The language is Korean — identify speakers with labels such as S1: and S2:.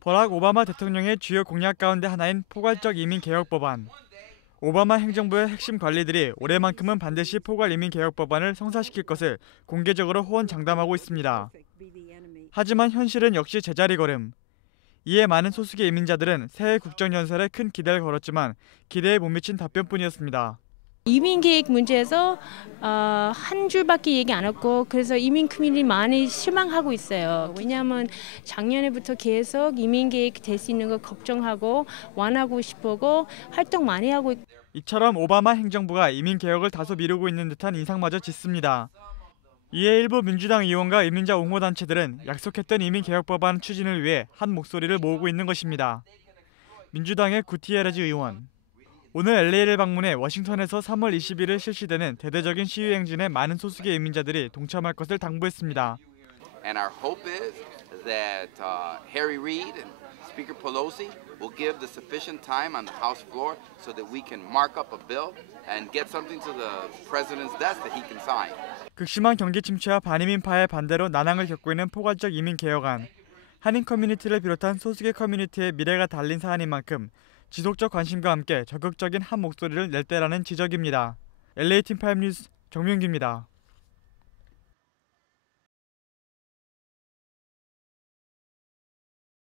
S1: 버락 오바마 대통령의 주요 공약 가운데 하나인 포괄적 이민 개혁 법안. 오바마 행정부의 핵심 관리들이 올해만큼은 반드시 포괄 이민 개혁 법안을 성사시킬 것을 공개적으로 호언장담하고 있습니다. 하지만 현실은 역시 제자리 걸음. 이에 많은 소수계 이민자들은 새해 국정연설에 큰 기대를 걸었지만 기대에 못 미친 답변뿐이었습니다.
S2: 이민 계획 문제에서 어, 한 줄밖에 얘기 안 했고 그래서 이민 커뮤니티 많이 실망하고 있어요. 왜냐하면 작년에부터 계속 이민 계획 될 수 있는 거 걱정하고 완화하고 싶고 활동 많이 하고 있...
S1: 이처럼 오바마 행정부가 이민 개혁을 다소 미루고 있는 듯한 인상마저 짙습니다. 이에 일부 민주당 의원과 이민자 옹호 단체들은 약속했던 이민 개혁 법안 추진을 위해 한 목소리를 모으고 있는 것입니다. 민주당의 구티에레즈 의원. 오늘 LA를 방문해 워싱턴에서 3월 20일에 실시되는 대대적인 시위 행진에 많은 소수계 이민자들이 동참할 것을 당부했습니다.
S3: And our hope is that uh, Harry Reid and Speaker Pelosi will give the sufficient time on the House floor so that we can mark up a bill and get something to the president's desk that he can sign.
S1: 극심한 경기 침체와 반이민파의 반대로 난항을 겪고 있는 포괄적 이민 개혁안. 한인 커뮤니티를 비롯한 소수계 커뮤니티의 미래가 달린 사안인 만큼 지속적 관심과 함께 적극적인 한 목소리를 낼 때라는 지적입니다. LA 팀5 뉴스 정명기입니다.